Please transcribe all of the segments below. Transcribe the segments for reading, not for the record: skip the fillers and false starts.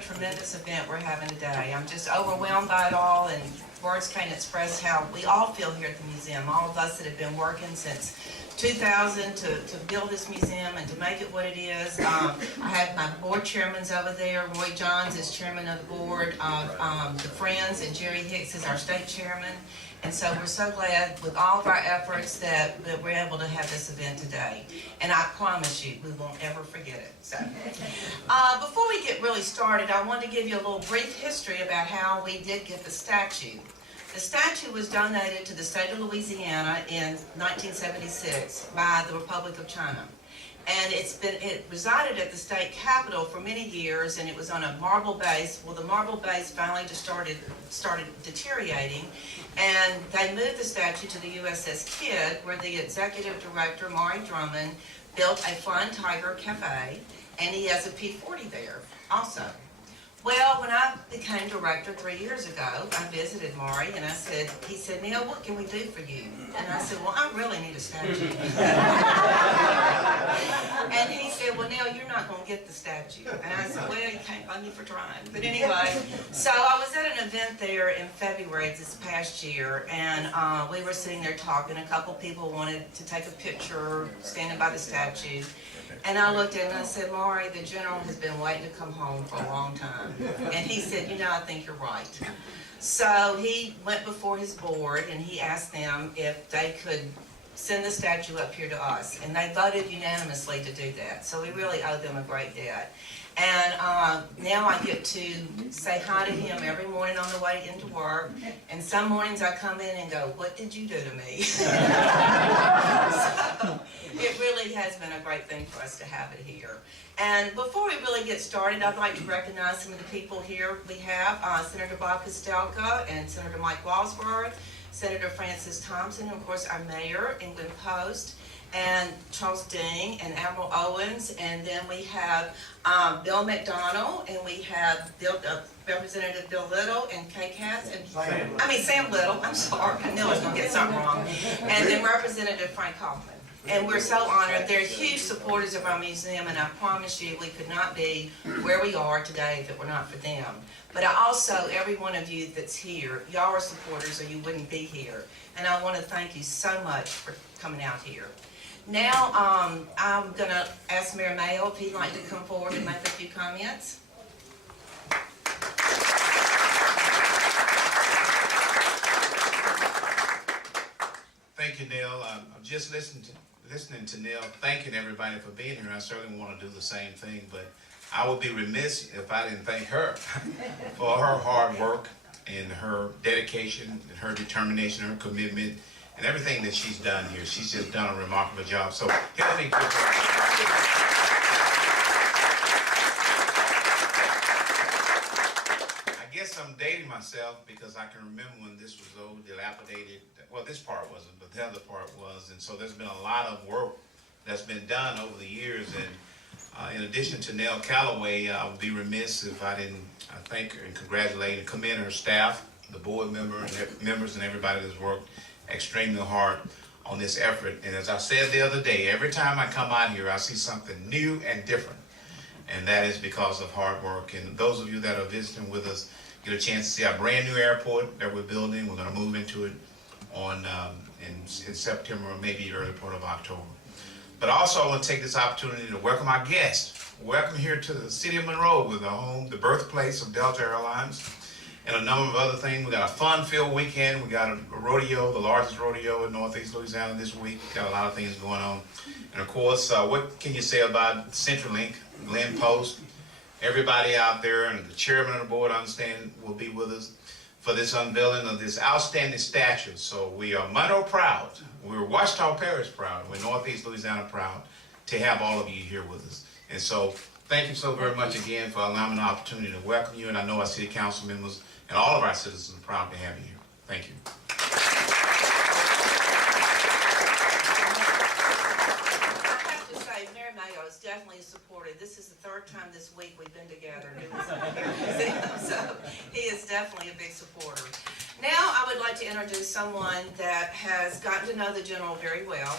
a tremendous event we're having today. I'm just overwhelmed by it all, and words can't express how we all feel here at the museum. All of us that have been working since 2000 to build this museum and to make it what it is. I have my board chairmans over there. Roy Johns is chairman of the board of the Friends, and Jerry Hicks is our state chairman. And so we're so glad with all of our efforts that we're able to have this event today. And I promise you, we won't ever forget it. So, before we get really started, I want to give you a little brief history about how we did get the statue. The statue was donated to the state of Louisiana in 1976 by the Republic of China. And it resided at the state capitol for many years, and it was on a marble base. Well, the marble base finally just started deteriorating, and they moved the statue to the USS Kidd, where the executive director, Maury Drummond, built a Flying Tiger Cafe, and he has a P-40 there also. Well, when I became director 3 years ago, I visited Maury, and he said, Neil, what can we do for you? And I said, well, I really need a statue. And he said, well, Neil, you're not going to get the statue. And I said, well, you can't blame me for trying. But anyway, so I was at an event there in February this past year, and we were sitting there talking. A couple people wanted to take a picture standing by the statue. And I looked at him and I said, Maury, the general has been waiting to come home for a long time. And he said, you know, I think you're right. So he went before his board and he asked them if they could send the statue up here to us. And they voted unanimously to do that. So we really owe them a great debt. And now I get to say hi to him every morning on the way into work. And some mornings I come in and go, what did you do to me? So it really has been a great thing for us to have it here. And before we really get started, I'd like to recognize some of the people here. We have Senator Bob Kostelka and Senator Mike Walsworth, Senator Francis Thompson, and of course our mayor, England Post, and Charles Ding and Admiral Owens, and then we have Bill McDonald, and we have Representative Bill Little and Kay Katz, and Sam Little, I'm sorry, I knew I was going to get something wrong, and then Representative Frank Hoffman. And we're so honored. They're huge supporters of our museum, and I promise you we could not be where we are today if it were not for them. But I also, every one of you that's here, y'all are supporters or you wouldn't be here. And I want to thank you so much for coming out here. Now, I'm going to ask Mayor Mayo if he'd like to come forward and make a few comments. Thank you, Neil. I'm just listening to Neil, thanking everybody for being here. I certainly want to do the same thing, but I would be remiss if I didn't thank her for her hard work and her dedication and her determination, her commitment, and everything that she's done here. She's just done a remarkable job. So help me give her. I guess I'm dating myself because I can remember when this was old, dilapidated. Well, this part wasn't, but the other part was. And so there's been a lot of work that's been done over the years. And in addition to Nell Calloway, I would be remiss if I didn't thank her and congratulate and commend her staff, the board members and everybody that's worked extremely hard on this effort. And as I said the other day, every time I come out here, I see something new and different. And that is because of hard work. And those of you that are visiting with us get a chance to see our brand new airport that we're building. We're going to move into it in September or maybe early part of October. But also I want to take this opportunity to welcome our guests. Welcome here to the city of Monroe, with the home, the birthplace of Delta Airlines, and a number of other things. We got a fun-filled weekend. We got a rodeo, the largest rodeo in Northeast Louisiana this week. Got a lot of things going on. And of course, what can you say about CenturyLink, Glenn Post, everybody out there, and the chairman of the board, I understand, will be with us for this unveiling of this outstanding statue. So we are Monroe proud. We're Ouachita Parish proud. We're Northeast Louisiana proud to have all of you here with us. And so thank you so very much again for allowing me the opportunity to welcome you. And I know our city council members and all of our citizens are proud to have you here. Thank you. Definitely supported. This is the third time this week we've been together doing something here at the museum, so he is definitely a big supporter. Now I would like to introduce someone that has gotten to know the general very well.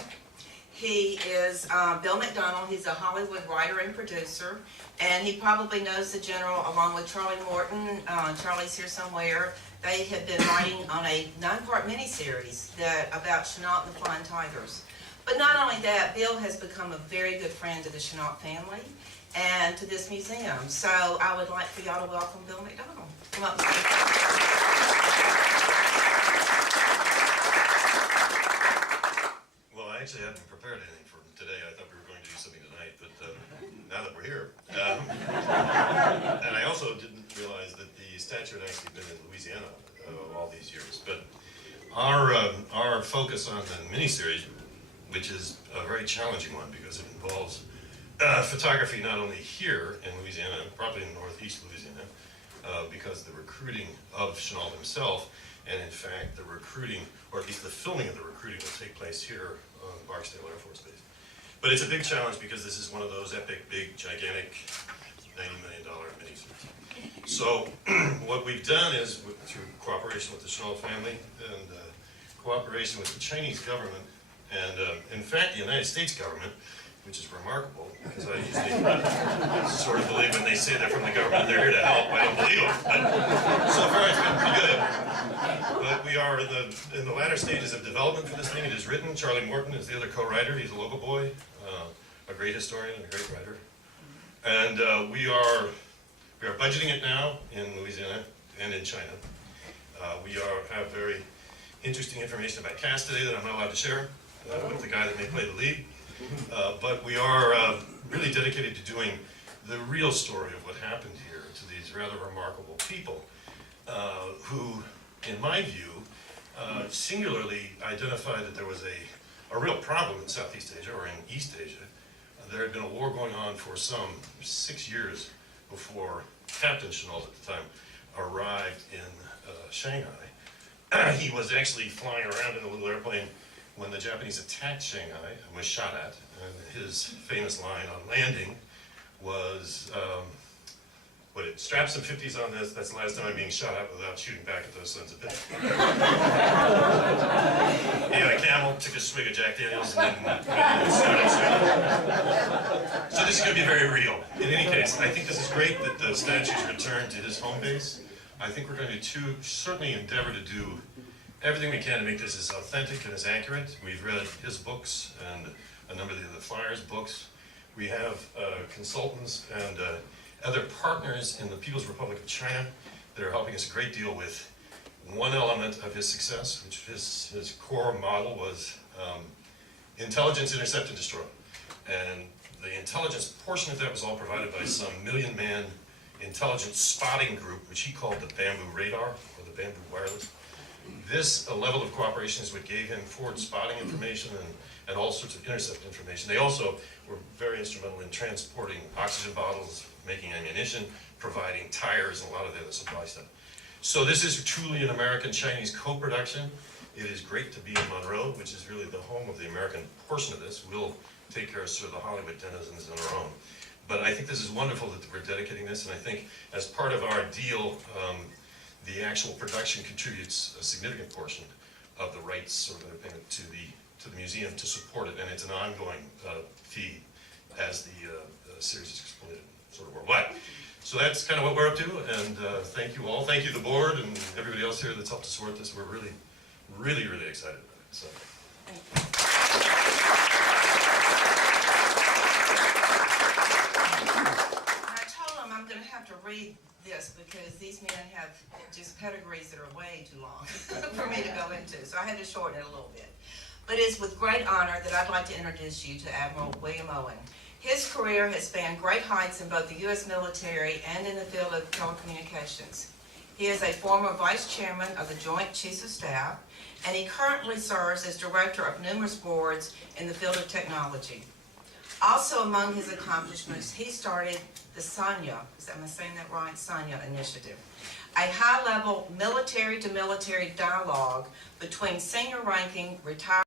He is Bill McDonald. He's a Hollywood writer and producer, and he probably knows the General along with Charlie Morton. Charlie's here somewhere. They have been writing on a 9-part miniseries about Chennault and the Flying Tigers. But not only that, Bill has become a very good friend to the Chennault family and to this museum. So I would like for y'all to welcome Bill McDonald. Come up. Well, I actually hadn't prepared anything for today. I thought we were going to do something tonight, but now that we're here. And I also didn't realize that the statue had actually been in Louisiana all these years. But our focus on the miniseries, which is a very challenging one because it involves photography not only here in Louisiana, probably in northeast Louisiana, because the recruiting of Chennault himself, and in fact the recruiting, or at least the filming of the recruiting, will take place here on Barksdale Air Force Base. But it's a big challenge because this is one of those epic, big, gigantic $90 million miniseries. So what we've done is, through cooperation with the Chennault family and cooperation with the Chinese government, and in fact the United States government, which is remarkable, because I usually sort of believe when they say they're from the government, they're here to help. I don't believe them, but so far it's been pretty good. But we are in the latter stages of development for this thing. It is written. Charlie Morton is the other co-writer. He's a local boy, a great historian and a great writer. And we are budgeting it now in Louisiana and in China. We have very interesting information about cast today that I'm not allowed to share with the guy that may play the lead. But we are really dedicated to doing the real story of what happened here to these rather remarkable people who, in my view, singularly identified that there was a real problem in Southeast Asia or in East Asia. There had been a war going on for some 6 years before Captain Chennault at the time arrived in Shanghai. He was actually flying around in a little airplane when the Japanese attacked Shanghai and was shot at, and his famous line on landing was, strap some 50s on this, that's the last time I'm being shot at without shooting back at those sons of bitches. He had a camel, took a swig of Jack Daniels, and then started shooting. So this is going to be very real. In any case, I think this is great that the statue's returned to his home base. I think we're going to certainly endeavor to do everything we can to make this as authentic and as accurate. We've read his books and a number of the other flyers' books. We have consultants and other partners in the People's Republic of China that are helping us a great deal with one element of his success, which his core model was intelligence, intercept, and destroy. And the intelligence portion of that was all provided by some million-man intelligence spotting group, which he called the Bamboo Radar, or the Bamboo Wireless. This level of cooperation is what gave him forward spotting information and all sorts of intercept information. They also were very instrumental in transporting oxygen bottles, making ammunition, providing tires, and a lot of the other supply stuff. So this is truly an American-Chinese co-production. It is great to be in Monroe, which is really the home of the American portion of this. We'll take care of sort of the Hollywood denizens on our own. But I think this is wonderful that we're dedicating this, and I think as part of our deal, the actual production contributes a significant portion of the rights sort of payment to the museum to support it, and it's an ongoing fee as the series is exploited sort of worldwide. So that's kind of what we're up to, and thank you all. Thank you, the board, and everybody else here that's helped to support this. We're really, really, really excited about it. So. I told them I'm going to have to read this because these men have just categories that are way too long for me to go into, so I had to shorten it a little bit. But it's with great honor that I'd like to introduce you to Admiral William Owen. His career has spanned great heights in both the U.S. military and in the field of telecommunications. He is a former vice chairman of the Joint Chiefs of Staff, and he currently serves as director of numerous boards in the field of technology. Also among his accomplishments, he started the SANYA, am I saying that right? SANYA initiative, a high-level military-to-military dialogue between senior-ranking retired